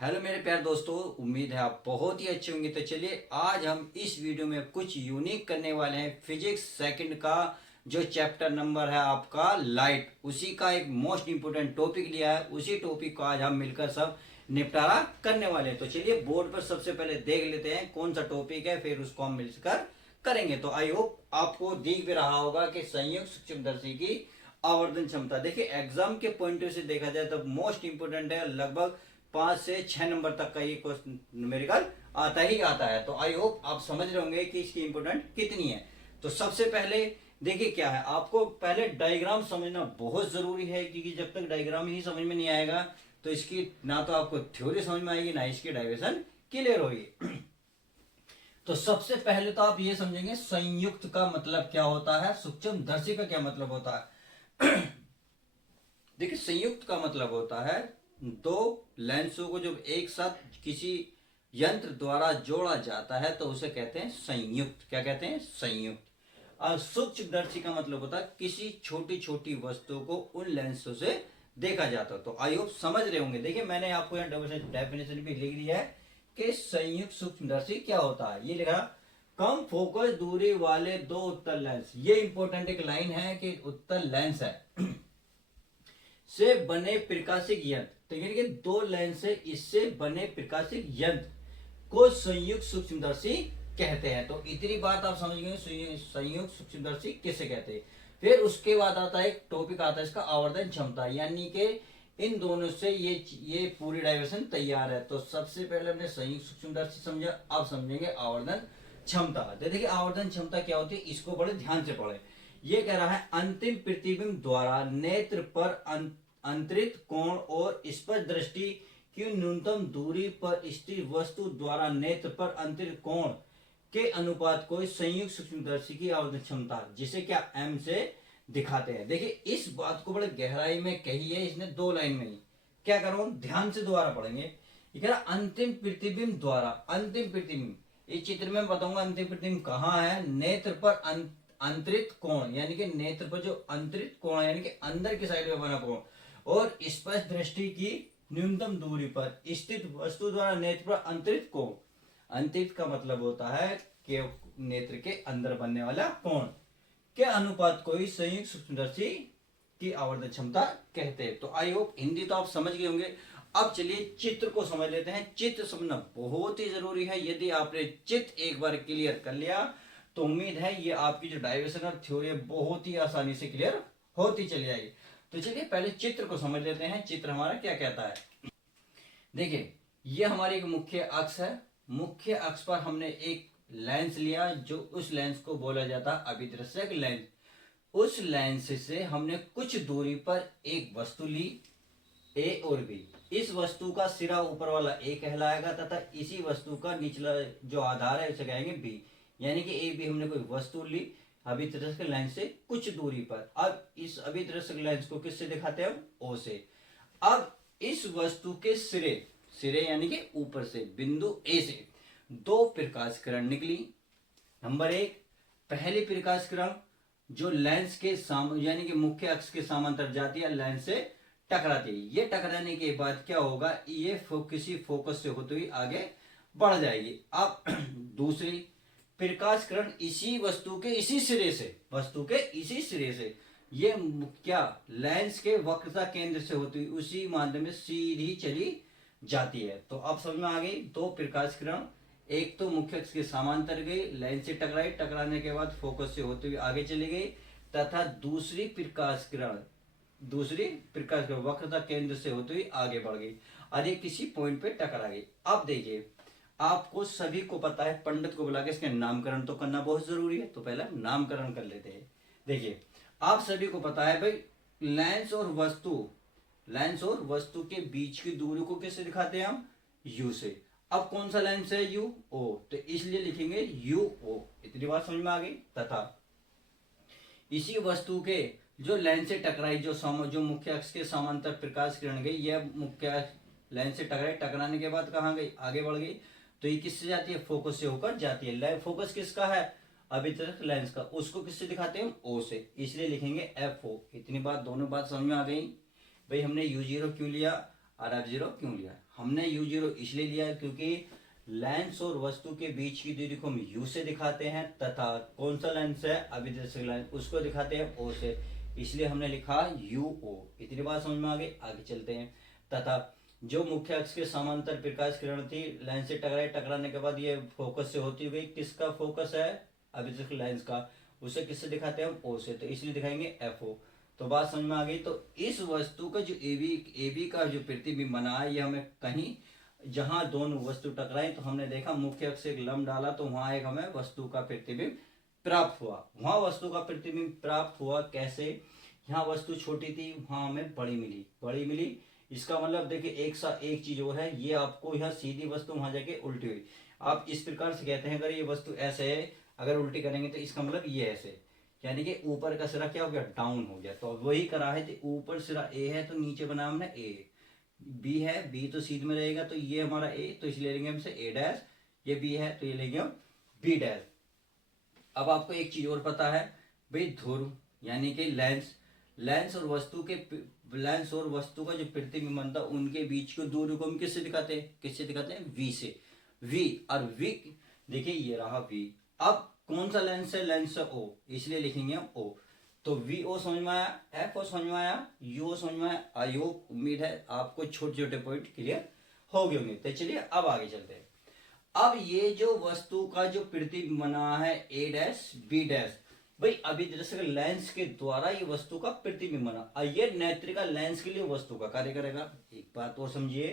Hello मेरे प्यारे दोस्तों, उम्मीद है आप बहुत ही अच्छे होंगे। तो चलिए आज हम इस वीडियो में कुछ यूनिक करने वाले हैं। फिजिक्स सेकंड का जो चैप्टर नंबर है आपका लाइट, उसी का एक मोस्ट इंपोर्टेंट टॉपिक लिया है। उसी टॉपिक को आज हम मिलकर सब निपटारा करने वाले हैं। तो चलिए बोर्ड पर सबसे पहले देख लेते हैं कौन सा टॉपिक है, फिर उसको हम मिलकर करेंगे। तो आई होप आपको दिख भी रहा होगा कि संयुक्त सूक्ष्मदर्शी की आवर्धन क्षमता। देखिए एग्जाम के पॉइंट से देखा जाए तो मोस्ट इंपोर्टेंट है। लगभग 5 से 6 नंबर तक का ये क्वेश्चन न्यूमेरिकल आता ही आता है। तो आई होप आप समझ रहे होंगे कि इसकी इंपोर्टेंट कितनी है। तो सबसे पहले देखिए क्या है, आपको पहले डायग्राम समझना बहुत जरूरी है, क्योंकि जब तक डायग्राम ही समझ में नहीं आएगा तो इसकी ना तो आपको थ्योरी समझ में आएगी, ना इसकी डायरेक्शन क्लियर होगी। तो सबसे पहले तो आप ये समझेंगे संयुक्त का मतलब क्या होता है, सूक्ष्मदर्शी का क्या मतलब होता है। देखिए संयुक्त का मतलब होता है दो लेंसों को जब एक साथ किसी यंत्र द्वारा जोड़ा जाता है तो उसे कहते हैं संयुक्त। क्या कहते हैं? संयुक्त। और सूक्ष्मदर्शी का मतलब होता है किसी छोटी छोटी वस्तु को उन लेंसों से देखा जाता है। तो आई होप समझ रहे होंगे। देखिए मैंने आपको यहाँ डेफिनेशन भी लिख दिया है कि संयुक्त सूक्ष्मदर्शी क्या होता है। ये लिखा कम फोकस दूरी वाले दो उत्तल लेंस। ये इंपॉर्टेंट एक लाइन है कि उत्तल लेंस है से बने प्रकाशिक यंत्र, तो यानी कि दो लेंस से इससे बने प्रकाशिक यंत्र को संयुक्त सूक्ष्मदर्शी कहते हैं। तो इतनी बात आप समझ गए संयुक्त सूक्ष्मदर्शी किसे कहते हैं। फिर उसके बाद आता है एक टॉपिक आता है इसका आवर्धन क्षमता, यानी कि इन दोनों से ये पूरी डायवर्सन तैयार है। तो सबसे पहले हमने संयुक्त सूक्ष्मदर्शी समझा, अब समझेंगे आवर्धन क्षमता। तो देखिए आवर्धन क्षमता क्या होती है, इसको बड़े ध्यान से पढ़े। ये कह रहा है अंतिम प्रतिबिंब द्वारा नेत्र पर अंतरित कोण और स्पष्ट दृष्टि की न्यूनतम दूरी पर स्थिर वस्तु द्वारा नेत्र पर अंतरित कोण के अनुपात को संयुक्त सूक्ष्मदर्शी की आवर्धन क्षमता, जिसे क्या एम से दिखाते हैं। देखिए इस बात को बड़े गहराई में कही है इसने दो लाइन में ही। क्या करो, ध्यान से दोबारा पढ़ेंगे। ये कह रहा अंतिम प्रतिबिंब द्वारा, अंतिम प्रतिबिंब इस चित्र में बताऊंगा अंतिम प्रतिबिंब कहाँ है। नेत्र पर अंतरित कोण, यानी कि नेत्र पर जो अंतरित कोण है, यानी कि अंदर की साइड में बना कोण, और स्पष्ट दृष्टि की न्यूनतम दूरी पर स्थित वस्तु द्वारा नेत्र पर अंतरित कोण। अंतरित का मतलब होता है कि नेत्र के अंदर बनने वाला कोण के अनुपात को ही संयुक्त सूक्ष्मदर्शी की आवर्धन क्षमता कहते हैं। तो आई होप हिंदी तो आप समझ गए होंगे। अब चलिए चित्र को समझ लेते हैं। चित्र समझना बहुत ही जरूरी है। यदि आपने चित्र एक बार क्लियर कर लिया तो उम्मीद है ये आपकी जो डाइवर्सन और थ्योरी है बहुत ही आसानी से क्लियर होती चली जाएगी। तो चलिए पहले चित्र को समझ लेते हैं। चित्र हमारा क्या कहता है। देखिए ये हमारी एक मुख्य अक्ष है। मुख्य अक्ष पर हमने एक लेंस लिया, जो उस लेंस को बोला जाता है अभिदर्शक लेंस। उस लेंस से हमने कुछ दूरी पर एक वस्तु ली, ए और बी। इस वस्तु का सिरा ऊपर वाला ए कहलाएगा तथा इसी वस्तु का निचला जो आधार है उसे कहेंगे बी। यानी कि ए बी हमने कोई वस्तु ली अभिदर्शक लेंस से कुछ दूरी पर। अब इस अभिदर्शक लेंस को किससे दिखाते हैं हम? ओ से। अब इस वस्तु के सिरे, सिरे यानी कि ऊपर से बिंदु ए से दो प्रकाश किरण निकली। नंबर एक, पहली प्रकाश किरण जो लेंस के यानी कि मुख्य अक्ष के समांतर जाती है, लेंस से टकराती है। ये टकराने के बाद क्या होगा, ये किसी फोकस से होते हुए आगे बढ़ जाएगी। अब दूसरी प्रकाश किरण इसी वस्तु के इसी सिरे से, वस्तु के इसी सिरे से ये क्या लेंस के वक्रता केंद्र से होती हुई उसी माध्यम में सीधी चली जाती है। तो अब समझ में आ गई। दो प्रकाश किरण, एक तो मुख्य अक्ष के समांतर गई, लेंस से टकराई, टकराने के बाद फोकस से होते हुए आगे चली गई, तथा दूसरी प्रकाश किरण वक्रता केंद्र से होते हुए आगे बढ़ गई और ये किसी पॉइंट पे टकरा गई। अब देखिए आपको सभी को पता है, पंडित को बुला के इसके नामकरण तो करना बहुत जरूरी है। तो पहले नामकरण कर लेते हैं। देखिए आप सभी को पता है भाई, लेंस और वस्तु के बीच की दूरी को किससे दिखाते हैं हम? यू से। अब कौन सा लेंस है? यू ओ, तो इसलिए लिखेंगे यू ओ। इतनी बात समझ में आ गई। तथा इसी वस्तु के जो लेंस से टकराई, जो मुख्य अक्ष के समांतर प्रकाश किरण गई, यह मुख्य लेंस से टकराई, टकराने के बाद कहाँ गई? आगे बढ़ गई। तो ये किससे जाती है? फोकस से होकर जाती है। फोकस किसका है? अभिदर्शक लेंस का। उसको किससे दिखाते हैं? ओ से। इसलिए लिखेंगे एफ ओ। इतनी बात, दोनों बात समझ में आ गई। भाई हमने U0 क्यों लिया? और F0 क्यों लिया? हमने U0 इसलिए लिया क्योंकि लेंस और वस्तु के बीच की दूरी को हम U से दिखाते हैं तथा कौन सा लेंस है अभिदर्शक लेंस उसको दिखाते हैं O से, इसलिए हमने लिखा UO। इतनी बात समझ में आ गई, आगे चलते हैं। तथा जो मुख्य अक्ष के समांतर प्रकाश किरण थी लेंस से टकराई, टकराने के बाद ये फोकस से होती हुई किसका फोकस है? अभिदर्शक लेंस का, उसे किससे दिखाते हैं हम? O से, तो इसलिए दिखाएंगे FO। तो बात समझ में आ गई। तो इस वस्तु का जो AB का जो प्रतिबिंब बना है ये हमें कहीं जहां दोनों वस्तु टकराई तो हमने देखा मुख्य अक्ष से एक लंब डाला तो वहां एक हमें वस्तु का प्रतिबिंब प्राप्त हुआ। वहां वस्तु का प्रतिबिंब प्राप्त हुआ कैसे? यहाँ वस्तु छोटी थी, वहां हमें बड़ी मिली, बड़ी मिली। इसका मतलब देखिए एक चीज वो है, ये आपको यहाँ सीधी वस्तु वहां जाके उल्टी हुई। आप इस प्रकार से कहते हैं अगर ये वस्तु ऐसे है, अगर उल्टी करेंगे तो इसका मतलब ये ऐसे, यानी कि ऊपर का सिरा क्या हो गया? डाउन हो गया। तो वही करा है, तो ऊपर सिरा A है तो नीचे बना हमने A, B है, B तो सीध में रहेगा तो ये हमारा A, तो इसलिए लेंगे हमसे A डैश, ये B है तो ये लेंगे हम B डैश। अब आपको एक चीज और पता है भाई, ध्रुव यानी कि लेंस और वस्तु का जो प्रतिबिंब बनता है उनके बीच की दूरी को हम किससे दिखाते हैं? किससे दिखाते हैं? V से। V और V देखिए ये रहा V। अब कौन सा लेंस है? लेंस है O, इसलिए लिखेंगे हम O। तो VO समझ में आया, FO समझ में आया, UO समझ में आया। आई होप, उम्मीद है आपको छोटे छोटे पॉइंट क्लियर हो गए होंगे। तो चलिए अब आगे चलते हैं। अब ये जो वस्तु का जो प्रतिबिंब बना है A डैश B डैश, भाई अभिदर्शक लेंस के द्वारा ये वस्तु का प्रतिबिंब बना, ये नेत्रिका लेंस के लिए वस्तु का कार्य करेगा। एक बात और समझिए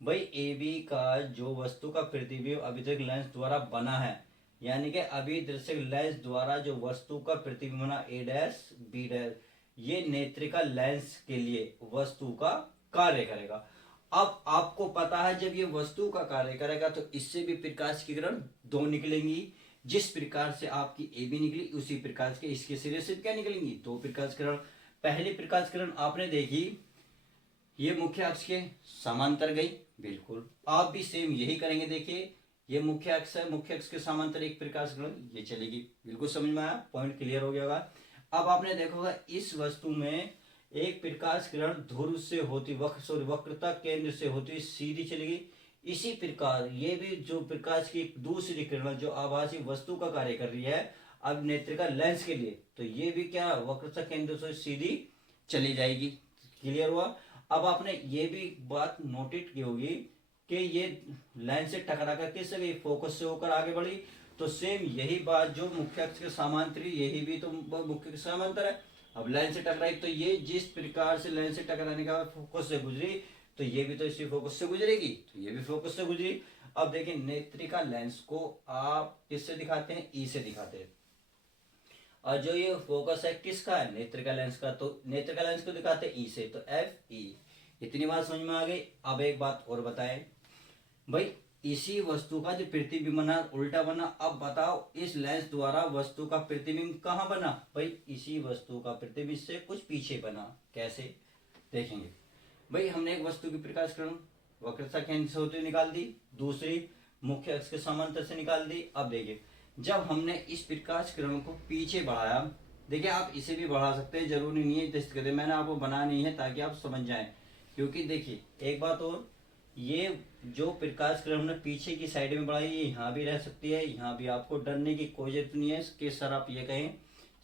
भाई, AB का जो वस्तु का प्रतिबिंब अभिदर्शक लेंस द्वारा बना है, यानी कि अभिदर्शक लेंस द्वारा जो वस्तु का प्रतिबिंब बना A डैश B डैश, ये नेत्रिका लेंस के लिए वस्तु का कार्य करेगा। अब आपको पता है जब ये वस्तु का कार्य करेगा तो इससे भी प्रकाश की किरण दो निकलेंगी। जिस प्रकार से आपकी AB निकली उसी प्रकार के इसके सिरे से क्या निकलेंगी? दो प्रकाश किरण। पहली प्रकाश किरण आपने देखी, ये मुख्य अक्ष के समांतर गई, बिल्कुल आप भी सेम यही करेंगे। देखिए ये मुख्य अक्ष है, मुख्य अक्ष के समांतर एक प्रकाश किरण ये चलेगी। बिल्कुल समझ में आया, पॉइंट क्लियर हो गया होगा। अब आपने देखोगा इस वस्तु में एक प्रकाश किरण ध्रुव से होती वक्रता केंद्र से होती सीधी चलेगी। इसी प्रकार ये भी जो प्रकाश की दूसरी किरण जो आभासी वस्तु का कार्य कर रही है अब नेत्रिका लेंस के लिए, तो ये भी क्या वक्रता केंद्र से सीधी चली जाएगी। क्लियर हुआ। अब आपने ये भी बात नोटिट की होगी कि ये लेंस से टकरा कर किससे गई? फोकस से होकर आगे बढ़ी। तो सेम यही बात जो मुख्य अक्ष के समांतर, यही भी तो मुख्य के समांतर है। अब लेंस से टकराई तो ये जिस प्रकार से लेंस से टकराने के बाद फोकस से गुजरी तो ये भी तो इसी फोकस से गुजरेगी, तो ये भी फोकस से गुजरी। अब देखिए नेत्रिका लेंस को आप किससे दिखाते हैं? ई से दिखाते हैं। और जो ये फोकस है किसका है? नेत्रिका लेंस का, तो नेत्रिका लेंस को दिखाते हैं ई से, तो FE। इतनी बात समझ में आ गई। अब एक बात और बताएं भाई, इसी वस्तु का जो प्रतिबिंब बना उल्टा बना। अब बताओ इस लेंस द्वारा वस्तु का प्रतिबिंब कहाँ बना? भाई इसी वस्तु का प्रतिबिंब से कुछ पीछे बना। कैसे देखेंगे भाई, हमने एक वस्तु की प्रकाश किरण वक्रता केंद्र से होती हुई निकाल दी, दूसरी मुख्य अक्ष के समांतर से निकाल दी। अब देखिए जब हमने इस प्रकाश किरण को पीछे बढ़ाया, देखिए आप इसे भी बढ़ा सकते हैं, जरूरी नहीं है टेस्ट करते, मैंने आपको बना नहीं है ताकि आप समझ जाएं। क्योंकि देखिए एक बात और, ये जो प्रकाश किरण हमने पीछे की साइड में बढ़ाई ये यहाँ भी रह सकती है, यहाँ भी, आपको डरने की कोई जरूरत नहीं है कि सर आप ये कहें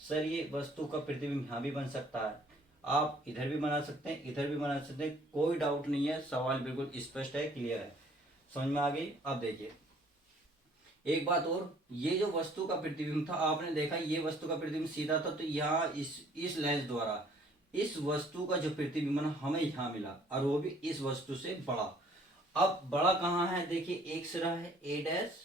सर ये वस्तु का प्रतिबिंब यहाँ भी बन सकता है। आप इधर भी बना सकते हैं, इधर भी बना सकते हैं, कोई डाउट नहीं है। सवाल बिल्कुल स्पष्ट है, क्लियर है, समझ में आ गई। अब देखिए एक बात और, ये जो वस्तु का प्रतिबिंब था आपने देखा ये वस्तु का प्रतिबिंब सीधा था, तो यहाँ इस लेंस द्वारा इस वस्तु का जो प्रतिबिंब ना हमें यहाँ मिला और वो भी इस वस्तु से बड़ा। अब बड़ा कहाँ है? देखिए एक सिरा है A डैश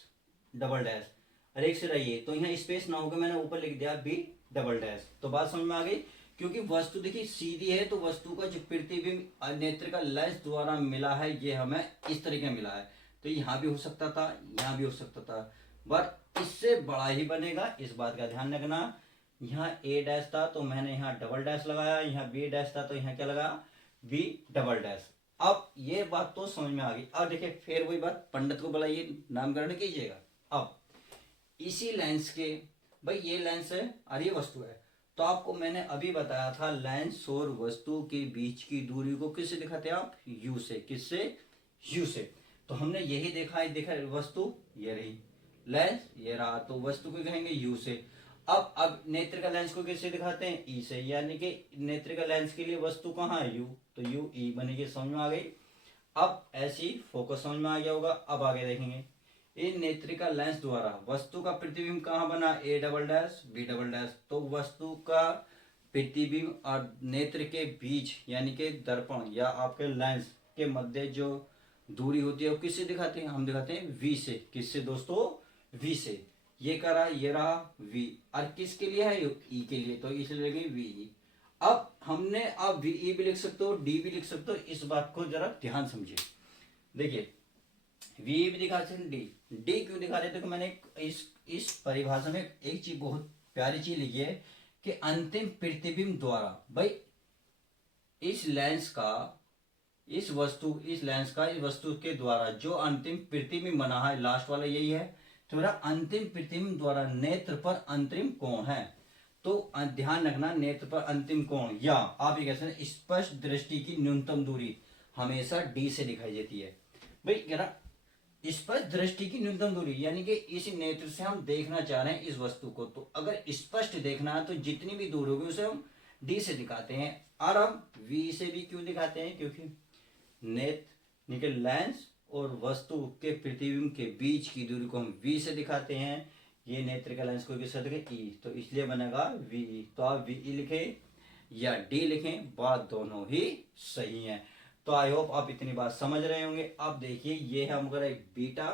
डबल डैश और एक सिरा ये, तो यहाँ स्पेस ना होगा, मैंने ऊपर लिख दिया B डबल डैश। तो बात समझ में आ गई। क्योंकि वस्तु देखिए सीधी है तो वस्तु का जो प्रतिबिंब नेत्रिका लेंस द्वारा मिला है ये हमें इस तरीके मिला है, तो यहाँ भी हो सकता था, यहाँ भी हो सकता था, बट इससे बड़ा ही बनेगा, इस बात का ध्यान रखना। यहाँ A डैश था तो मैंने यहाँ डबल डैश लगाया, यहाँ B डैश था तो यहाँ क्या लगाया? B double dash. अब ये बात तो समझ में आ गई। अब देखिए फिर वही बात, पंडित को बुलाइए, नामकरण कीजिएगा। अब इसी लेंस के, भाई ये लेंस है और ये वस्तु है, तो आपको मैंने अभी बताया था लेंस और वस्तु के बीच की दूरी को किससे दिखाते हैं आप, यू से। किससे, यू से। तो हमने यही देखा वस्तु ये रही, लेंस ये रहा, तो वस्तु को कहेंगे यू से। अब नेत्र का लेंस को किससे दिखाते हैं, ई से, यानी कि नेत्र का लेंस के लिए वस्तु कहाँ है, यू, तो यू ई बनेगी। समझ में आ गई। अब ऐसी फोकस समझ में आ गया होगा। अब आगे देखेंगे, इन नेत्रिका लेंस द्वारा वस्तु का प्रतिबिंब कहाँ बना, A double dash B double dash. तो वस्तु का प्रतिबिंब और नेत्र के बीच यानी कि दर्पण या आपके लेंस के मध्य जो दूरी होती है वो किससे दिखाते हैं, हम दिखाते हैं वी से। किससे दोस्तों, वी से। ये करा, ये रहा वी, और किसके लिए है, ई के लिए, तो इसलिए लगेगी वी। अब हमने अब वी ई भी लिख सकते हो, डी भी लिख सकते हो। इस बात को जरा ध्यान समझिए। देखिए वी भी दिखा सकते, डी क्यों दिखा रहे थे, तो मैंने इस परिभाषा में एक चीज बहुत प्यारी चीज लिखी है कि अंतिम प्रतिबिंब द्वारा, भाई इस लेंस का इस वस्तु के द्वारा जो अंतिम प्रतिबिंब बना है, लास्ट वाला यही है, तो मेरा अंतिम प्रतिबिंब द्वारा नेत्र पर अंतरिम कोण है। तो ध्यान रखना, नेत्र पर अंतिम कोण, या आप ये कह सकते हैं स्पष्ट दृष्टि की न्यूनतम दूरी हमेशा डी से दिखाई देती है। भाई कह रहा स्पष्ट दृष्टि की न्यूनतम दूरी, यानी कि इस नेत्र से हम देखना चाह रहे हैं इस वस्तु को, तो अगर स्पष्ट देखना है तो जितनी भी दूर होगी उसे हम डी से दिखाते हैं। और हम वी से भी क्यों दिखाते हैं, क्योंकि नेत्र लेंस और वस्तु के प्रतिबिंब के बीच की दूरी को हम वी से दिखाते हैं। ये नेत्र का लेंस को किससे दिखे, ई, तो इसलिए बनेगा वी। तो आप वी लिखें या डी लिखें, बात दोनों ही सही है। तो आई होप आप इतनी बात समझ रहे होंगे। अब देखिए ये है हमारा एक बीटा,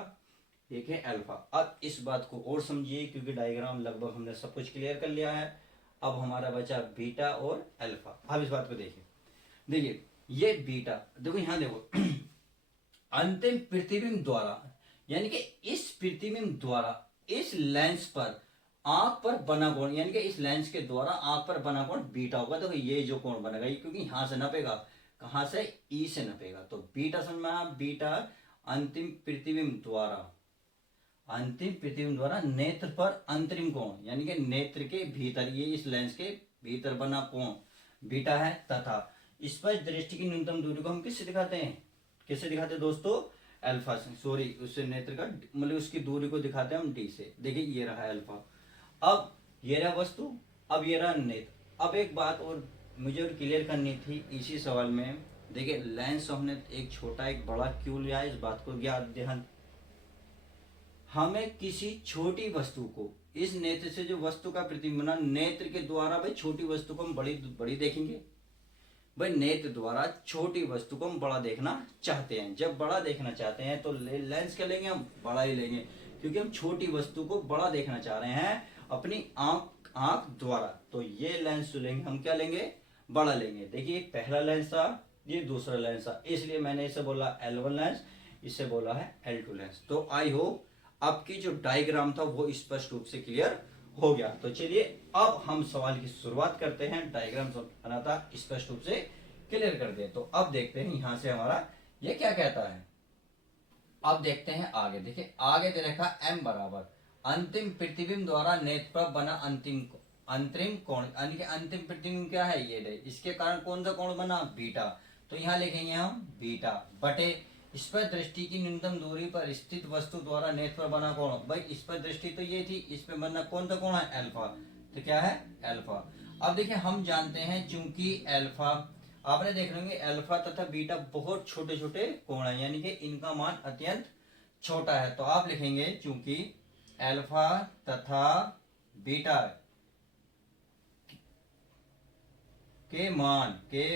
एक है अल्फा। अब इस बात को और समझिए, क्योंकि डायग्राम लगभग हमने सब कुछ क्लियर कर लिया है। अब हमारा बचा बीटा और अल्फा। अब इस बात को देखिए, देखिए ये बीटा, देखो यहां देखो अंतिम प्रतिबिंब द्वारा, यानी कि इस प्रतिबिंब द्वारा इस लेंस पर आंख पर बना कोण, यानी कि इस लेंस के द्वारा आंख पर बना कोण बीटा होगा। देखो ये जो कोण बनेगा, ये क्योंकि यहां से नपेगा, कहां से, ई से नपेगा, तो बीटा समझ में आया। बीटा अंतिम प्रतिबिंब द्वारा नेत्र पर अंतरिम कोण, यानी कि नेत्र के भीतर, ये इस लेंस के भीतर बना कोण बीटा है। तथा स्पष्ट दृष्टि की न्यूनतम दूरी को हम किससे दिखाते हैं, दोस्तों, अल्फा से, सॉरी उससे नेत्र का मतलब उसकी दूरी को दिखाते हैं हम डी से। देखिए ये रहा अल्फा, अब ये रहा वस्तु, अब ये रहा नेत्र। अब एक बात और मुझे और क्लियर करनी थी इसी सवाल में। देखिए लेंस हमने एक छोटा एक बड़ा क्यों लिया, इस बात को ध्यान, हमें किसी छोटी वस्तु को इस नेत्र से जो वस्तु का प्रतिबिंब बना, नेत्र के द्वारा भाई छोटी वस्तु को हम बड़ी देखेंगे। भाई नेत्र द्वारा छोटी वस्तु को हम बड़ा देखना चाहते हैं। जब बड़ा देखना चाहते हैं तो लेंस क्या लेंगे, हम बड़ा ही लेंगे, क्योंकि हम छोटी वस्तु को बड़ा देखना चाह रहे हैं अपनी आंख द्वारा। तो ये लेंस जो लेंगे हम क्या लेंगे, बड़ा लेंगे। देखिए पहला लेंस था, ये दूसरा लेंस था, इसलिए मैंने इसे बोला L1 लेंस, इसे बोला है L2 लेंस। तो आई होप आपकी जो डायग्राम था वो स्पष्ट रूप से क्लियर हो गया। तो चलिए अब हम सवाल की शुरुआत करते हैं। डायग्राम बनाता स्पष्ट रूप से क्लियर कर दे। तो अब देखते हैं यहां से हमारा ये क्या कहता है। अब देखते हैं आगे। देखिए आगे दे रखा m बराबर अंतिम प्रतिबिंब द्वारा नेत्र पर बना अंतरिम कोण, यानी कि अंतिम प्रतिबिंब क्या है, ये दे, इसके कारण कौन सा कोण बना, बीटा। तो यहाँ लिखेंगे हम बीटा बटे स्पष्ट दृष्टि की न्यूनतम दूरी पर स्थित वस्तु द्वारा नेत्र पर बना कोण। भाई स्पष्ट दृष्टि तो ये थी, इसमें बनना कौन सा कोण है, अल्फा। तो क्या है, अल्फा। अब देखिए हम जानते हैं चूंकि अल्फा, आपने देख लेंगे अल्फा तथा बीटा बहुत छोटे छोटे कोण है, यानी कि इनका मान अत्यंत छोटा है। तो आप लिखेंगे चूंकि अल्फा तथा बीटा के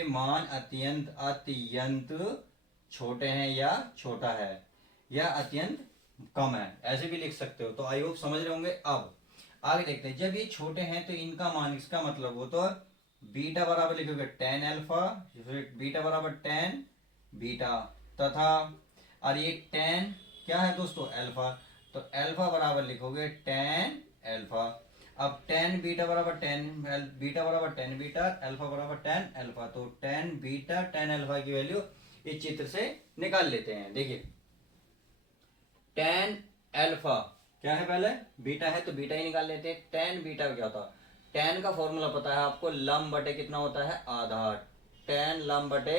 मान अत्यंत छोटे हैं या छोटा है या अत्यंत कम है, ऐसे भी लिख सकते हो। तो आई होप समझ रहे होंगे। अब आगे देखते हैं, जब ये छोटे हैं तो इनका मान, इसका मतलब हो तो बीटा बराबर लिखोगे tan अल्फा, बीटा बराबर tan बीटा, तथा और ये tan क्या है दोस्तों, अल्फा, तो अल्फा बराबर लिखोगे tan अल्फा। अब tan बीटा बराबर tan बीटा बराबर tan बीटा, अल्फा बराबर tan अल्फा, तो tan बीटा tan अल्फा की वैल्यू इस चित्र से निकाल लेते हैं। देखिए tan अल्फा क्या है, पहले बीटा है तो बीटा ही निकाल लेते हैं। tan बीटा क्या होता, tan का फॉर्मूला पता है आपको, लंब बटे कितना होता है, आधार, tan लंब बटे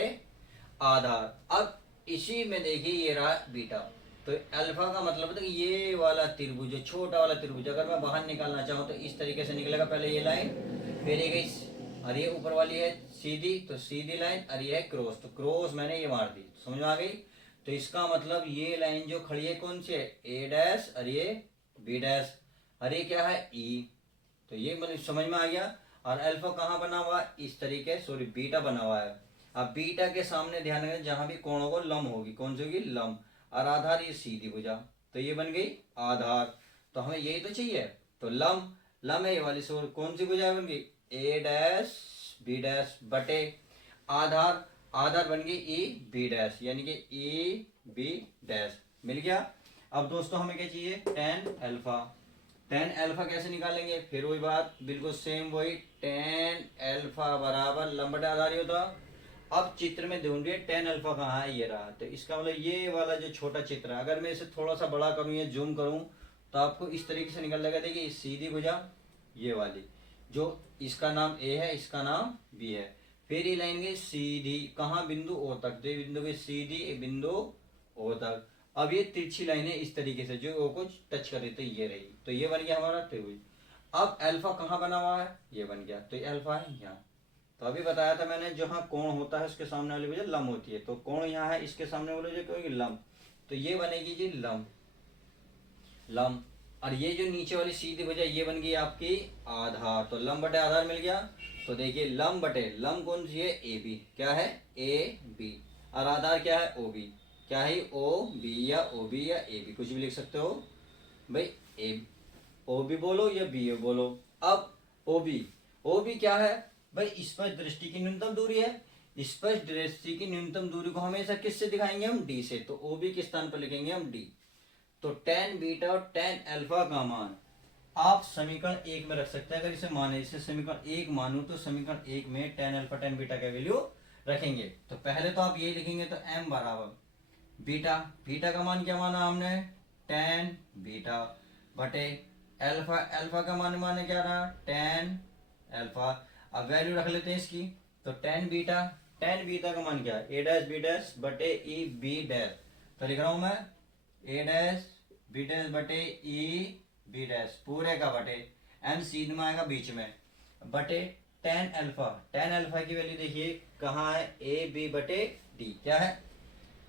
आधार। अब इसी में देखिए ये रहा बीटा, तो अल्फा का मतलब है कि ये वाला त्रिभुज, जो छोटा वाला त्रिभुज, अगर मैं बाहर निकालना चाहूँ तो इस तरीके से निकलेगा, पहले ये लाइन, फिर ये गई, और ये ऊपर वाली है सीधी, तो सीधी लाइन, और ये है क्रॉस, तो क्रॉस मैंने ये मार दी, समझ में आ गई। तो इसका मतलब ये लाइन जो खड़ी है कौन सी है, ए डैश, और ये बी डैश, और ये क्या है, ई, तो ये मतलब समझ में आ गया। और अल्फा कहाँ बना हुआ है, इस तरीके, सॉरी बीटा बना हुआ है। अब बीटा के सामने ध्यान रखें जहां भी कोण होगा लंब होगी, कौन सी होगी, लंब, और आधार ये सीधी भुजा, तो ये बन गई आधार। तो हमें यही तो चाहिए, तो लंब, लंब है ये वाली, सो कौन सी भुजा बन गई, ए डैश बी डैश बटे आधार, आधार बन गई ई बी डैश, यानी कि ई बी डैश, मिल गया। अब दोस्तों हमें क्या चाहिए, टेन अल्फा। टेन अल्फा कैसे निकालेंगे, फिर वही बात, बिल्कुल सेम वही, टेन अल्फा बराबर लंब बटे आधार ही होता। अब चित्र में ढूंढिए टेन अल्फा कहाँ है, ये रहा, तो इसका मतलब ये वाला जो छोटा चित्र है, अगर मैं इसे थोड़ा सा बड़ा करूँ या जूम करूँ तो आपको इस तरीके से निकल जाएगा। देखिए सीधी भुजा ये वाली, जो इसका नाम ए है, इसका नाम बी है, फिर ये लाइन गई सीधी कहाँ, बिंदु ओ तक, दो बिंदु गई सीधी बिंदु ओ तक। अब ये तिरछी लाइन है इस तरीके से जो ओ को टच करे, तो ये रही, तो ये बन गया हमारा त्रिभुज। अब अल्फा कहाँ बना हुआ है, ये बन गया, तो ये अल्फा है यहाँ। तो अभी बताया था मैंने, जहाँ कोण होता है उसके सामने वाली भुजा लंब होती है, तो कोण यहाँ है, इसके सामने वाली भुजा क्या होगी, लंब, तो ये बनेगी जी लंब, लंब। और ये जो नीचे वाली सीधी भुजा ये बन गई आपकी आधार, तो लंब बटे आधार मिल गया। तो देखिए लंब बटे लंब कौन सी है, ए बी, क्या है ए बी, और आधार क्या है ओ बी, क्या है ओ बी या ओ बी या ए बी, कुछ भी लिख सकते हो भाई, ए ओ बी बोलो या बी ए बोलो। अब ओ बी क्या है भाई, स्पष्ट दृष्टि की न्यूनतम दूरी है, स्पष्ट दृष्टि की न्यूनतम दूरी को हमेशा किससे दिखाएंगे हम, डी से, तो ओ बी के स्थान पर लिखेंगे हम डी। तो टेन बीटा और टेन अल्फा का मान आप समीकरण एक में रख सकते हैं, अगर इसे माने, इसे समीकरण एक मानू तो समीकरण एक में टेन अल्फा टेन बीटा का वैल्यू रखेंगे। तो पहले तो आप ये लिखेंगे, तो m बराबर बीटा, बीटा का मान क्या माना हमने, टेन बीटा बटे अल्फा, अल्फा का मान माने क्या रहा, टेन अल्फा। अब वैल्यू रख लेते हैं इसकी, तो टेन बीटा का मान क्या है, ए डैश बी डैश बटे ई बी डैश, तो लिख रहा हूं मैं ए डैश बी डैश बटे ई बी डैश पूरे का बटे एम सीध में आएगा बीच में, बटे टेन अल्फा की वैल्यू देखिए कहाँ है, ए बी बटे डी, क्या है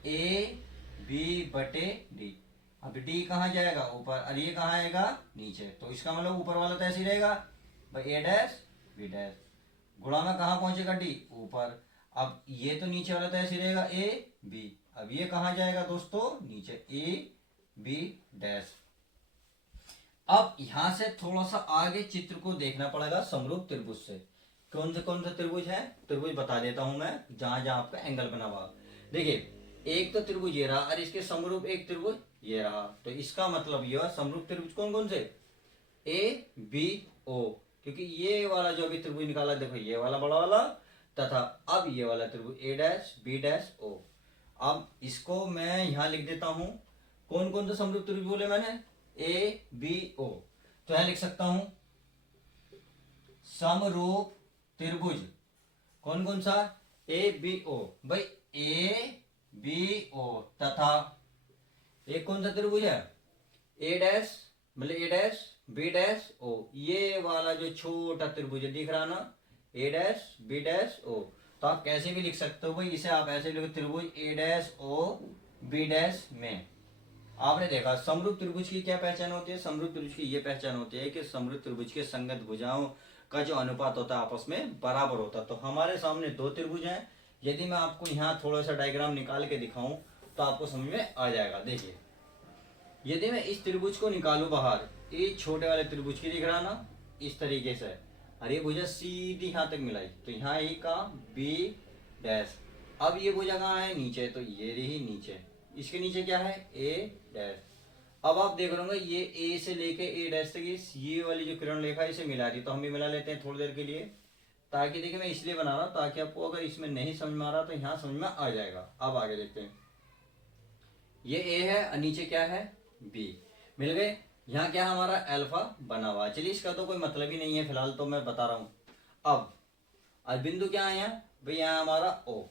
ए बी बटे डी। अब डी कहाँ जाएगा, ऊपर, और ये कहाँ आएगा, नीचे, तो इसका मतलब ऊपर वाला तो ऐसे ही रहेगा भाई, ए डैश बी डैश, गुणा में कहाँ पहुंचेगा डी, ऊपर। अब ये तो नीचे वाला तो ऐसे ही रहेगा ए बी, अब ये कहाँ जाएगा दोस्तों, नीचे, ए बी डैश। अब यहां से थोड़ा सा आगे चित्र को देखना पड़ेगा समरूप त्रिभुज से, कौन सा त्रिभुज है, त्रिभुज बता देता हूं मैं, जहां जहां आपका एंगल बना हुआ। देखिए एक तो त्रिभुज ये रहा, और इसके समरूप एक त्रिभुज ये रहा, तो इसका मतलब ये हुआ समरूप त्रिभुज कौन कौन से, ए बी ओ, क्योंकि ये वाला जो अभी त्रिभुज निकाला देखो, ये वाला बड़ा वाला, तथा अब ये वाला त्रिभुज ए डैश बी डैश ओ। अब इसको मैं यहां लिख देता हूं, कौन कौन सा समरूप त्रिभुज बोले मैंने, ए बी ओ, तो यहां लिख सकता हूं समरूप त्रिभुज, कौन कौन सा, ए बी ओ, भाई ए बी ओ, तथा एक कौन सा त्रिभुज है, ए डैश, मतलब ए डैश बी डैश ओ, ये वाला जो छोटा त्रिभुज है दिख रहा ना, ए डैश बी डैश ओ। तो आप कैसे भी लिख सकते हो भाई, इसे आप ऐसे लिखो, त्रिभुज ए डैश ओ बी डैश में। आपने देखा समरूप त्रिभुज की क्या पहचान होती है, समरूप त्रिभुज की ये पहचान होती है कि समरूप त्रिभुज के संगत भुजाओं का जो अनुपात होता है आपस में बराबर होता है। तो हमारे सामने दो त्रिभुज हैं, यदि मैं आपको यहाँ थोड़ा सा डायग्राम निकाल के दिखाऊं तो आपको समझ में आ जाएगा। देखिए यदि मैं इस त्रिभुज को निकालू बाहर, ये छोटे वाले त्रिभुज की दिख रहा ना इस तरीके से, और ये भुजा सीधी यहाँ तक मिलाई, तो यहाँ ए का बी डैश। अब ये भुजा कहाँ है, नीचे, तो ये रही नीचे, इसके नीचे क्या है, ए डैश। अब आप देख रहे ये ए से लेके ए डैश तक ये वाली जो किरण रेखा इसे मिला रही, तो हम भी मिला लेते हैं थोड़ी देर के लिए, ताकि देखिए मैं इसलिए बना रहा हूं ताकि आपको अगर इसमें नहीं समझ में आ रहा तो यहाँ समझ में आ जाएगा। अब आगे देखते हैं, ये ए है और नीचे क्या है बी, मिल गए। यहाँ क्या हमारा अल्फा बना हुआ है। चलिए इसका तो कोई मतलब ही नहीं है फिलहाल, तो मैं बता रहा हूँ। अब बिंदु क्या है यहाँ भाई, यहाँ हमारा ओ।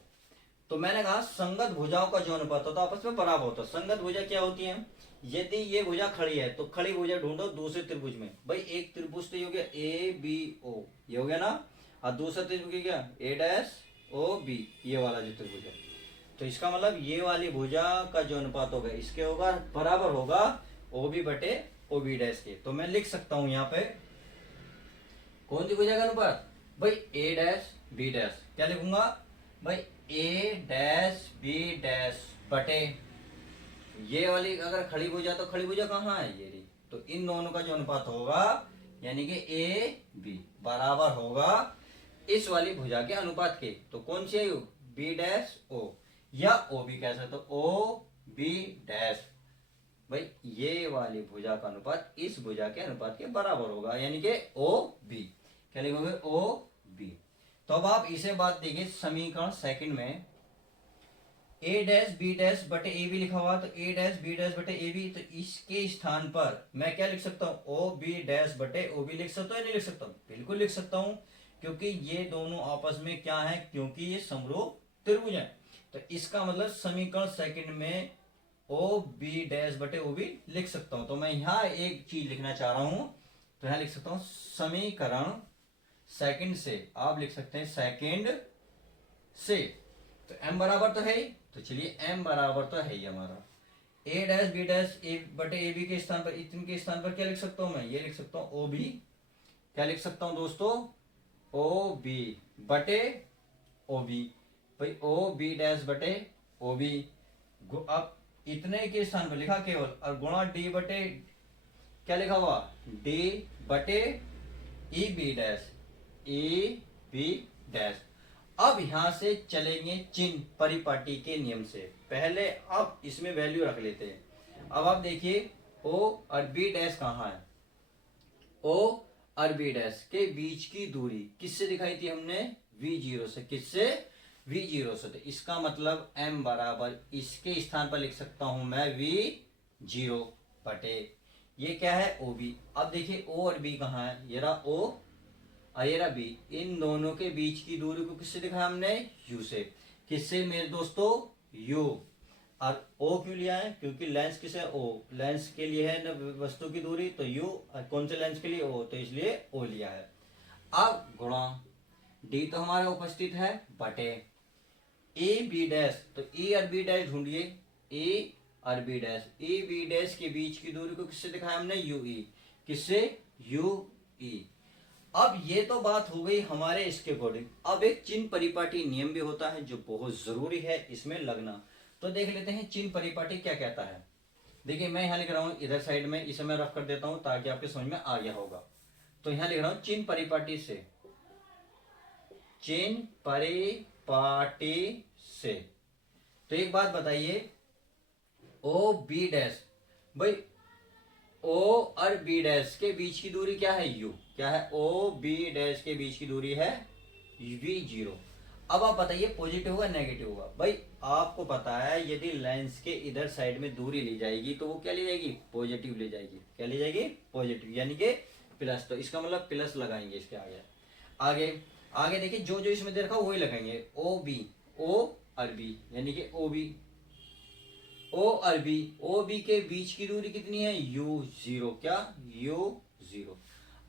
तो मैंने कहा संगत भुजाओं का जो अनुपात होता है आपस में बराबर होता है। संगत भुजा क्या होती है, यदि ये भुजा खड़ी है तो खड़ी भुजा ढूंढो दूसरे त्रिभुज में। भाई एक त्रिभुज तो ये हो गया ए बी ओ, ये हो गया ना, और दूसरा त्रिभुज क्या, ए डैश ओ बी, ये वाला जो त्रिभुज है। तो इसका मतलब ये वाली भुजा का जो अनुपात होगा इसके होगा बराबर होगा ओ बी बटे ओ बी डैश के। तो मैं लिख सकता हूं यहाँ पे कौन सी भुजा का अनुपात, भाई ए डैश बी डैश। क्या लिखूंगा भाई, ए डैश बी डैश बटे ये वाली अगर खड़ी भुजा, तो खड़ी भुजा कहाँ है, ये रही। तो इन दोनों का जो अनुपात होगा यानी कि ए बी बराबर होगा इस वाली भुजा के अनुपात के। तो कौन सी है, बी डैश ओ, या ओ बी कह सकते हो, ओ बी डैश। भाई ये वाली भुजा का अनुपात इस भुजा के अनुपात के बराबर होगा, यानी कि ओ बी। क्या लिखोगे, ओ बी। तो अब आप इसे बात देखिए समीकरण सेकंड में, ए डैश बी डैश बटे ए बी लिखा हुआ, तो ए डैश बी डैश बटे ए बी, तो इसके स्थान पर मैं क्या लिख सकता हूँ, ओ बी डैश बटे ओ बी लिख सकता हूँ या नहीं लिख सकता हूँ, बिल्कुल लिख सकता हूँ, क्योंकि ये दोनों आपस में क्या है, क्योंकि ये समरूप त्रिभुज है। तो इसका मतलब समीकरण सेकंड में ओ बी डैश बटे ओ बी लिख सकता हूं। तो मैं यहां एक चीज लिखना चाह रहा हूं, तो यहां लिख सकता हूं समीकरण सेकंड से, आप लिख सकते हैं सेकंड से। तो m बराबर तो है ही, तो चलिए m बराबर तो है ही हमारा a डैश बी डैश ए बटे ए बी के स्थान पर, इनके स्थान पर क्या लिख सकता हूं मैं, ये लिख सकता हूं ओ बी। क्या लिख सकता हूं दोस्तों, ओ बी बटे ओ बी। भाई ओ बी डैश बटे ओ बी, अब इतने के स्थान पर लिखा केवल, और गुणा डी बटे क्या लिखा हुआ, डी बटे E B dash, E B dash. अब यहां से चलेंगे चिन्ह परिपाटी के नियम से। पहले अब इसमें वैल्यू रख लेते हैं। अब आप देखिए ओ और बी डैश कहां है, ओ और बी डैश के बीच की दूरी किससे दिखाई थी हमने, v0 से। किससे, v0 से। तो इसका मतलब m बराबर इसके स्थान पर लिख सकता हूं मैं v0 बटे ये क्या है, OB। अब देखिए o और b कहाँ है, ये रहा o और ये रहा b। इन दोनों के बीच की दूरी को किससे दिखाया हमने, u से। किससे मेरे दोस्तों, u। और o क्यों लिया है, क्योंकि लेंस किसे, o, लेंस के लिए है न वस्तु की दूरी, तो u, कौन से लेंस के लिए, o, तो इसलिए o लिया है। अब गुणा d तो हमारा उपस्थित है बटे ए बी डैश, तो ए और बी डैश ढूंढिए, ए और B dash, A B dash के बीच की दूरी को किससे दिखाया हमने, यू ई। किससे, यू ई। अब ये तो बात हो गई हमारे इसके अकॉर्डिंग। अब एक चिन्ह परिपाटी नियम भी होता है जो बहुत जरूरी है इसमें लगना। तो देख लेते हैं चिन्ह परिपाटी क्या कहता है। देखिए मैं यहाँ लिख रहा हूँ इधर साइड में, इसे मैं रफ कर देता हूँ ताकि आपके समझ में आ गया होगा। तो यहाँ लिख रहा हूँ चिन्ह परिपाटी से, चिन्ह परिपाटी से। तो एक बात बताइए, ओ बी डैश, भाई ओ और बी डैश के बीच की दूरी क्या है, यू। क्या है, ओ बी डैश के बीच की दूरी है v0। अब आप बताइए पॉजिटिव होगा नेगेटिव होगा। भाई आपको पता है यदि लेंस के इधर साइड में दूरी ली जाएगी तो वो क्या ली जाएगी, पॉजिटिव ले जाएगी। क्या ली जाएगी, पॉजिटिव, यानी कि प्लस। तो इसका मतलब प्लस लगाएंगे इसके आगे। आगे आगे देखिए जो जो इसमें दे रखा वही लगाएंगे, ओ बी, ओ और बी, यानी कि ओ बी, ओ और बी, ओ बी के बीच की दूरी कितनी है, u0। क्या, u0।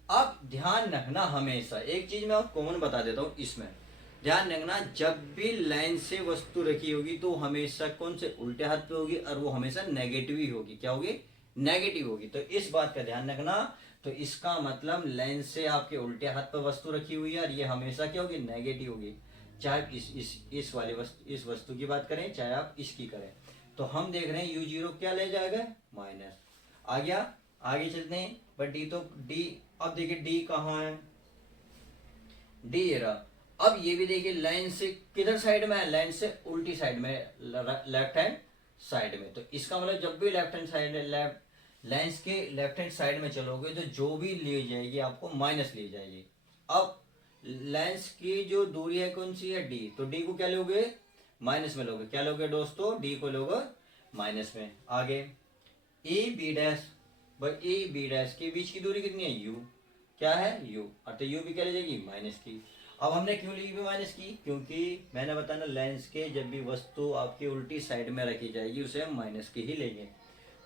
अब ध्यान रखना हमेशा एक चीज मैं और कॉमन बता देता हूं इसमें, ध्यान रखना जब भी लाइन से वस्तु रखी होगी तो हमेशा कौन से, उल्टे हाथ पे होगी, और वो हमेशा नेगेटिव ही होगी। क्या होगी, नेगेटिव होगी। तो इस बात का ध्यान रखना। तो इसका मतलब लाइन से आपके उल्टे हाथ पर वस्तु रखी हुई है और ये हमेशा क्या होगी, नेगेटिव होगी। चाहे आप इस वाले वस्तु, इस वस्तु की बात करें, चाहे आप इसकी करें। तो हम देख रहे हैं u0 क्या ले जाएगा, माइनस। आ गया, आगे चलते हैं। बट डी तो डी, अब देखिए डी कहाँ है, डी ये रहा। अब ये भी देखिए लाइन से किधर साइड में है, लाइन से उल्टी साइड में, लेफ्ट हैंड साइड में। तो इसका मतलब जब भी लेफ्ट हैंड साइड, लेंस के लेफ्ट हैंड साइड में चलोगे तो जो भी ली जाएगी आपको माइनस ली जाएगी। अब लेंस की जो दूरी है कौन सी है, डी, तो डी को क्या लोगे, माइनस में लोगे। क्या लोगे दोस्तों, डी को लोगे माइनस में। आगे ए बी डैश, भाई ए बी डैश के बीच की दूरी कितनी है यू, क्या है यू, और तो यू भी क्या ले जाएगी माइनस की। अब हमने क्यों लिखी भी माइनस की, क्योंकि मैंने बताया ना लेंस के जब भी वस्तु आपकी उल्टी साइड में रखी जाएगी उसे हम माइनस की ही लेंगे।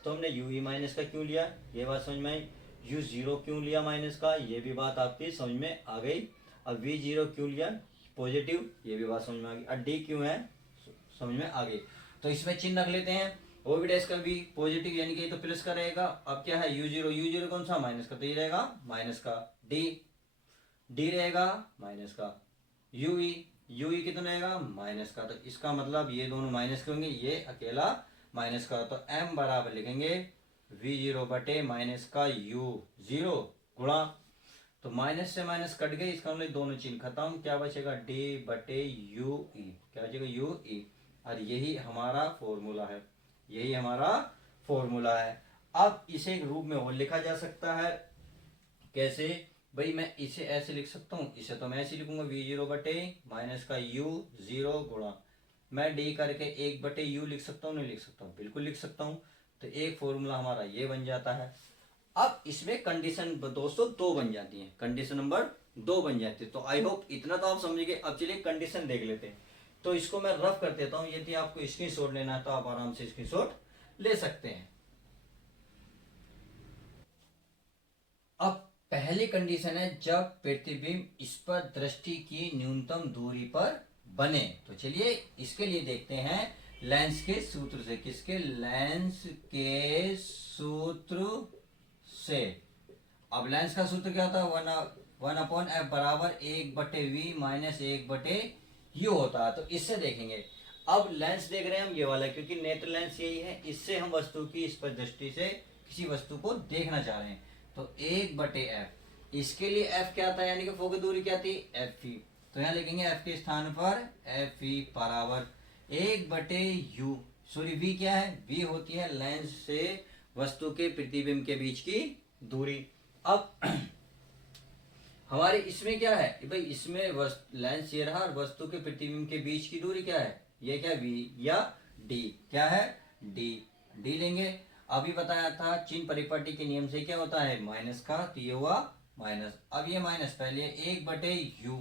तो हमने यू ही माइनस का क्यों लिया, ये बात समझ में आई। यू जीरो क्यों लिया माइनस का, ये भी बात आपकी समझ में आ गई। अब वी जीरो क्यों लिया पॉजिटिव, ये भी बात समझ में आ गई। और डी क्यों है समझ में आ गई। तो इसमें चिन्ह रख लेते हैं, ओ बी डैश का भी पॉजिटिव यानी कि तो प्लस का रहेगा। अब क्या है यू जीरो कौन सा माइनस का, तो ये रहेगा माइनस का। डी डी रहेगा माइनस का। यू ई कितना रहेगा माइनस का। तो इसका मतलब ये दोनों माइनस के होंगे, ये अकेला माइनस का। तो एम बराबर लिखेंगे वी जीरो बटे माइनस का यू जीरो गुणा, तो माइनस से माइनस कट गए, इसका मतलब दोनों चिन्ह खत्म, क्या बचेगा डी बटे यू ई, क्या बचेगा यू ई। और यही हमारा फॉर्मूला है, यही हमारा फॉर्मूला है। अब इसे एक रूप में और लिखा जा सकता है, कैसे भाई, मैं इसे ऐसे लिख सकता हूँ, इसे तो मैं ऐसे लिखूंगा वी जीरो बटे माइनस का यू जीरो गुणा, मैं डी करके एक बटे यू लिख सकता हूँ नहीं लिख सकता हूँ, बिल्कुल लिख सकता हूँ। तो एक फॉर्मूला हमारा ये बन जाता है। अब इसमें कंडीशन दोस्तों दो बन जाती है, कंडीशन नंबर दो बन जाती है। तो आई होप इतना तो आप समझ गए। अब चलिए कंडीशन देख लेते हैं। तो इसको मैं रफ कर देता हूं, यदि आपको स्क्रीनशॉट लेना है तो आप आराम से स्क्रीनशॉट ले सकते हैं। अब पहली कंडीशन है जब प्रतिबिंब इस पर दृष्टि की न्यूनतम दूरी पर बने। तो चलिए इसके लिए देखते हैं लेंस के सूत्र से, किसके, लेंस के सूत्र से। अब लेंस का सूत्र क्या होता है, वन अपॉन एफ बराबर एक बटे वी माइनस एक बटे यू होता है। तो इससे देखेंगे, अब लेंस देख रहे हैं हम ये वाला, क्योंकि नेत्र लेंस यही है, इससे हम वस्तु की इस पर दृष्टि से किसी वस्तु को देखना चाह रहे हैं। तो एक बटे एफ, इसके लिए एफ क्या था, यानी कि फोकस दूरी क्या थी एफ ई। तो यहाँ लिखेंगे एफ के स्थान पर एफ ई बराबर एक बटे यू, सॉरी वी क्या है, वी होती है लेंस से वस्तु के प्रतिबिंब के बीच की दूरी। अब हमारे इसमें क्या है भाई, इसमें लेंस ये रहा और वस्तु के प्रतिबिंब के बीच की दूरी क्या है, ये क्या वी या डी, क्या है डी, डी लेंगे। अभी बताया था चिन्ह परिपाटी के नियम से क्या होता है माइनस का, तो ये हुआ माइनस। अब ये माइनस पहले एक बटे यू,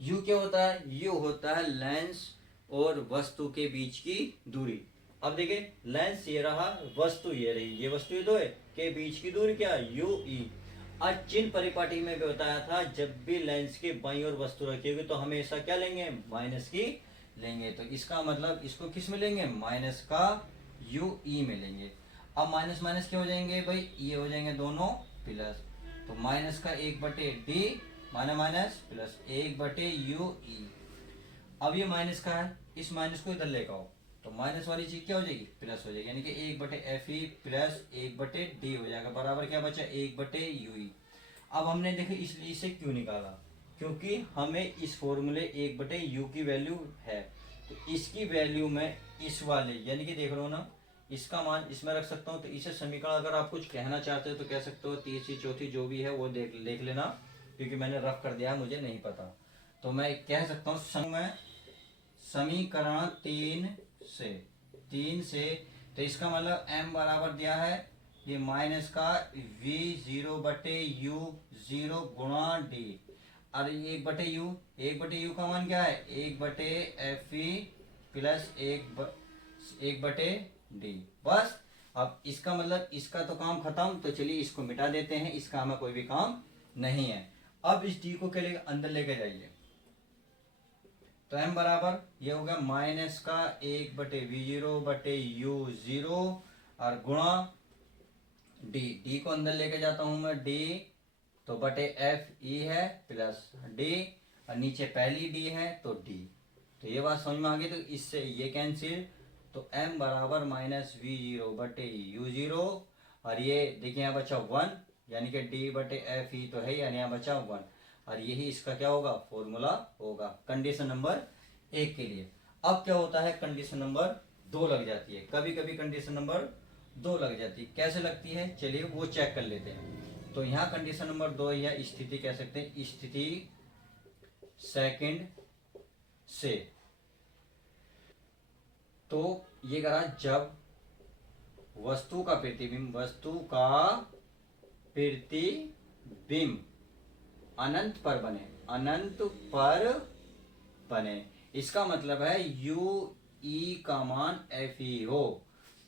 यू क्या होता है, यू होता है लेंस और वस्तु के बीच की दूरी। अब देखिए लेंस ये रहा, वस्तु ये रही, ये वस्तु ये दो है के बीच की दूरी क्या यू ई। आज चिन्ह परिपाटी में भी बताया था जब भी लेंस के बाईं ओर वस्तु रखी होगी तो हमेशा क्या लेंगे माइनस की लेंगे। तो इसका मतलब इसको किस में लेंगे माइनस का यू ई में लेंगे। अब माइनस माइनस क्या हो जाएंगे भाई, ये हो जाएंगे दोनों प्लस। तो माइनस का एक बटे डी माइनस माइनस प्लस एक बटे यू ई। अब ये माइनस का है, इस माइनस को इधर लेकर आओ, तो माइनस वाली चीज क्या हो जाएगी प्लस हो जाएगी, यानी कि एक बटे एफ ई प्लस एक बटे डी हो जाएगा, बराबर क्या बचा एक बटे यू ई। अब हमने देखे इसलिए इसे क्यों निकाला, क्योंकि हमें इस फॉर्मूले एक बटे यू की वैल्यू है, तो इसकी वैल्यू में इस वाले यानी कि देख रहे हो ना, इसका मान इसमें रख सकता हूँ। तो इसे समीकरण अगर आप कुछ कहना चाहते हो तो कह सकते हो, तीसरी चौथी जो भी है वो देख लेना, क्योंकि मैंने रफ कर दिया है, मुझे नहीं पता। तो मैं कह सकता हूँ समीकरण तीन से, तो इसका मतलब m बराबर दिया है ये माइनस का v जीरो बटे यू जीरो गुणा डी, और एक बटे यू का मान क्या है एक बटे एफ ई प्लस एक बटे डी, बस। अब इसका मतलब इसका तो काम खत्म, तो चलिए इसको मिटा देते हैं, इसका हमें कोई भी काम नहीं है। अब इस डी को क्या अंदर लेके जाइए, तो m बराबर ये होगा माइनस का एक बटे वी जीरो बटे यू जीरो और गुणा डी, डी को अंदर लेके जाता हूं मैं डी, तो बटे एफ ई है प्लस डी, और नीचे पहली डी है तो डी। तो ये बात समझ में आ गई, तो इससे ये कैंसिल, तो m बराबर माइनस वी जीरो बटे यू जीरो, और ये देखिए यहाँ बचा वन, यानी कि डी बटे एफ ई तो है, यानी यहाँ बचा वन, और यही इसका क्या होगा फॉर्मूला होगा कंडीशन नंबर एक के लिए। अब क्या होता है कंडीशन नंबर दो लग जाती है, कभी कभी कंडीशन नंबर दो लग जाती है, कैसे लगती है चलिए वो चेक कर लेते हैं। तो यहाँ कंडीशन नंबर दो या स्थिति कह सकते हैं, स्थिति सेकंड से, तो ये करा जब वस्तु का प्रतिबिंब, वस्तु का प्रतिबिंब अनंत पर बने, अनंत पर बने। इसका मतलब है यू ई का मान एफ ई हो।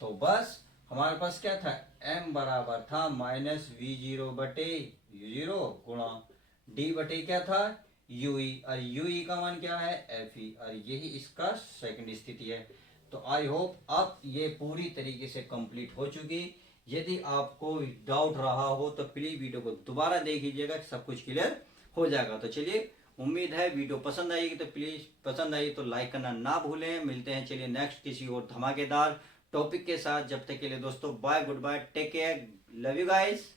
तो बस हमारे पास क्या था, m बराबर था माइनस वी जीरो बटे यू जीरो गुणा डी बटे क्या था यू ई, और यू ई का मान क्या है एफ ई, और यही इसका सेकंड स्थिति है। तो आई होप अब ये पूरी तरीके से कंप्लीट हो चुकी। यदि आपको डाउट रहा हो तो प्लीज वीडियो को दोबारा देख लीजिएगा, सब कुछ क्लियर हो जाएगा। तो चलिए, उम्मीद है वीडियो पसंद आएगी, तो प्लीज पसंद आई तो लाइक करना ना भूलें। मिलते हैं चलिए नेक्स्ट किसी और धमाकेदार टॉपिक के साथ। जब तक के लिए दोस्तों bye, goodbye, take care, love you guys.